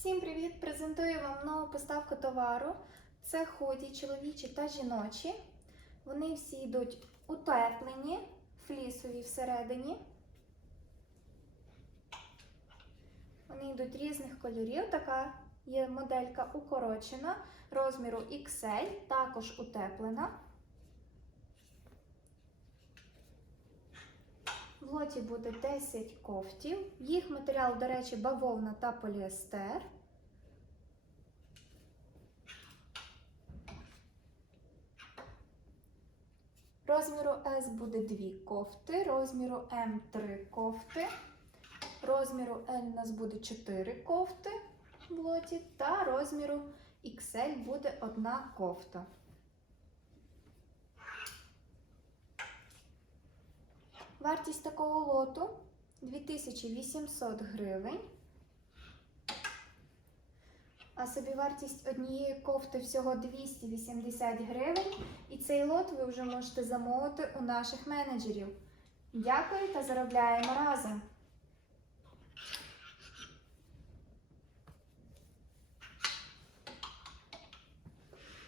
Всім привіт! Презентую вам нову поставку товару. Це ході чоловічі та жіночі. Вони всі йдуть утеплені, флісові всередині. Вони йдуть різних кольорів. Така є моделька укорочена, розміру XL, також утеплена. Лоті буде 10 кофтів. Їх матеріал, до речі, бавовна та поліестер. Розміру S буде 2 кофти, розміру М 3 кофти, розміру L у нас буде 4 кофти в лоті, та розміру XL буде одна кофта. Вартість такого лоту 2800 гривень. А собівартість однієї кофти всього 280 гривень. І цей лот ви вже можете замовити у наших менеджерів. Дякую та заробляємо разом!